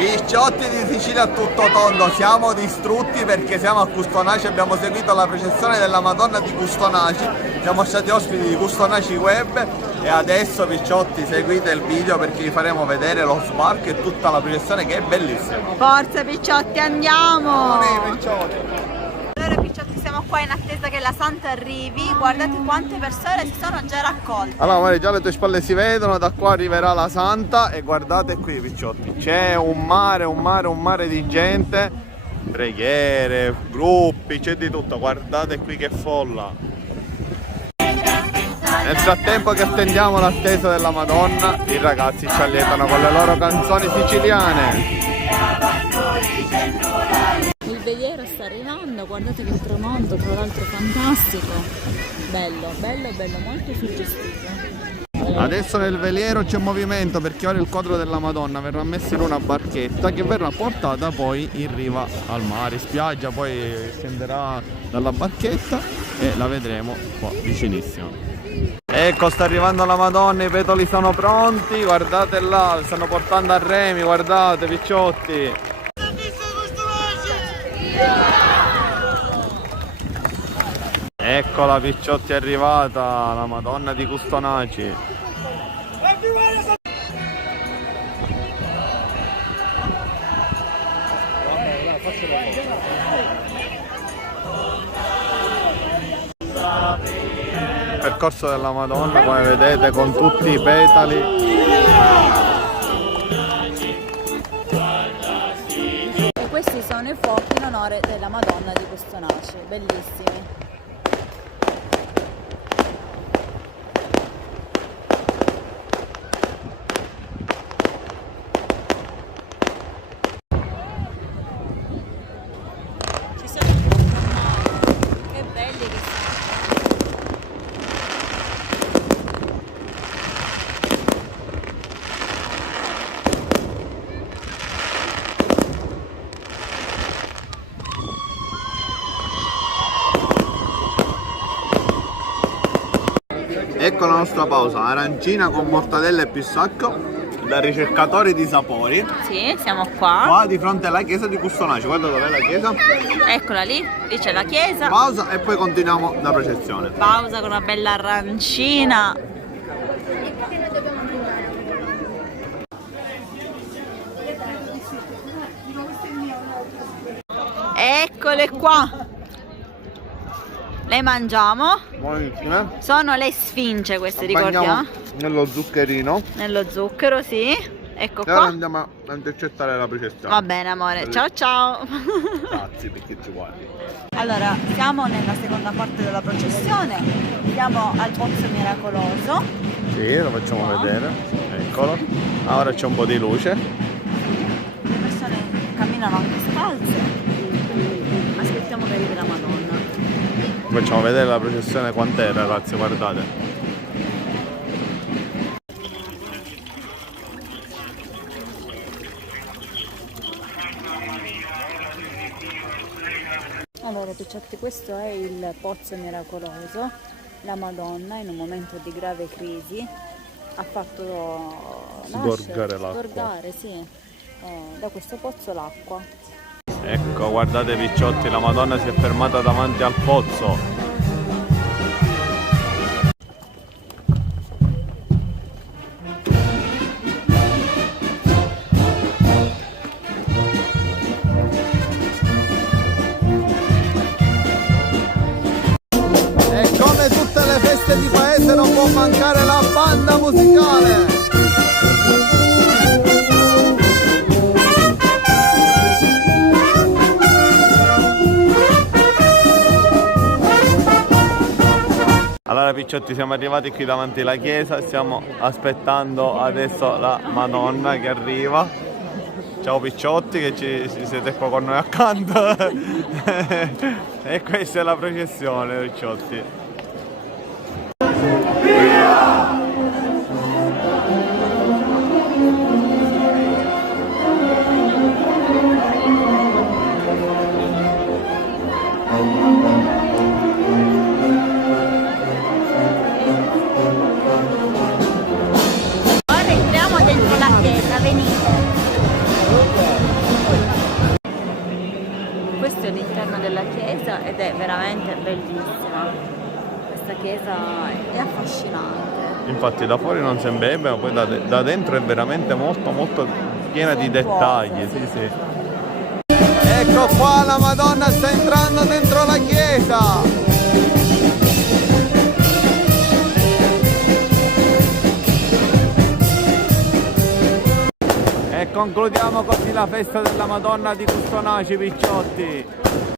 Picciotti di Sicilia a tutto tondo, siamo distrutti perché siamo a Custonaci, abbiamo seguito la processione della Madonna di Custonaci, siamo stati ospiti di Custonaci Web e adesso Picciotti seguite il video perché vi faremo vedere lo sbarco e tutta la processione che è bellissima. Forza Picciotti, andiamo! Picciotti! Allora Picciotti, siamo qua in attesa che la Santa arrivi, guardate quante persone si sono già raccolte. Allora Maria, già le tue spalle si vedono, da qua arriverà la Santa e guardate qui Picciotti, c'è un mare di gente, preghiere, gruppi, c'è di tutto, guardate qui che folla. Nel frattempo che attendiamo l'attesa della Madonna, i ragazzi ci allietano con le loro canzoni siciliane. Il veliero sta arrivando, guardate che tramonto, tra l'altro fantastico. Bello, molto suggestivo. Adesso nel veliero c'è movimento perché ora il quadro della Madonna verrà messo in una barchetta che verrà portata poi in riva al mare, in spiaggia, poi scenderà dalla barchetta e la vedremo qua vicinissimo. Ecco, sta arrivando la Madonna, i petoli sono pronti, guardate là, stanno portando a remi, guardate Picciotti. Eccola Picciotti, è arrivata la Madonna di Custonaci. Percorso della Madonna, come vedete, con tutti i petali. E questi sono i fuochi in onore della Madonna di Custonaci, bellissimi. Ci sono che belli che sono. Ecco la nostra pausa, arancina con mortadella e pistacchio da ricercatori di sapori. Sì, siamo qua. Qua di fronte alla chiesa di Custonaci, guarda dov'è la chiesa. Eccola lì c'è la chiesa. Pausa e poi continuiamo la processione. Pausa con una bella arancina. Eccole qua. Le mangiamo. Buonissime. Sono le sfinge queste, Bagniamo ricordiamo? nello zuccherino. Nello zucchero, sì. Ecco E ora qua. andiamo a intercettare la processione. Va bene amore, ciao ciao. Grazie perché ci vuoi. Allora, siamo nella seconda parte della processione. Siamo al Pozzo Miracoloso. Sì, lo facciamo vedere. Eccolo. Ora c'è un po' di luce. Le persone camminano anche scalze. Aspettiamo che arrivi la Madonna. Facciamo vedere la processione quant'è ragazzi, guardate. Allora Picciotti, questo è il Pozzo Miracoloso. La Madonna in un momento di grave crisi ha fatto sgorgare, sì, da questo pozzo l'acqua. Ecco, guardate Picciotti, la Madonna si è fermata davanti al pozzo. E come tutte le feste di paese non può mancare la banda musicale. Allora Picciotti, siamo arrivati qui davanti alla chiesa, stiamo aspettando adesso la Madonna che arriva. Ciao Picciotti, che ci siete qua con noi accanto. E questa è la processione Picciotti. Ora entriamo dentro la chiesa, venite. uscita ed è veramente bellissima. Questa chiesa è affascinante. Infatti da fuori non sembra, ma poi da dentro è veramente molto molto piena di dettagli. Sì, sì. Ecco qua, la Madonna sta entrando dentro la chiesa. E concludiamo così la festa della Madonna di Custonaci, picciotti.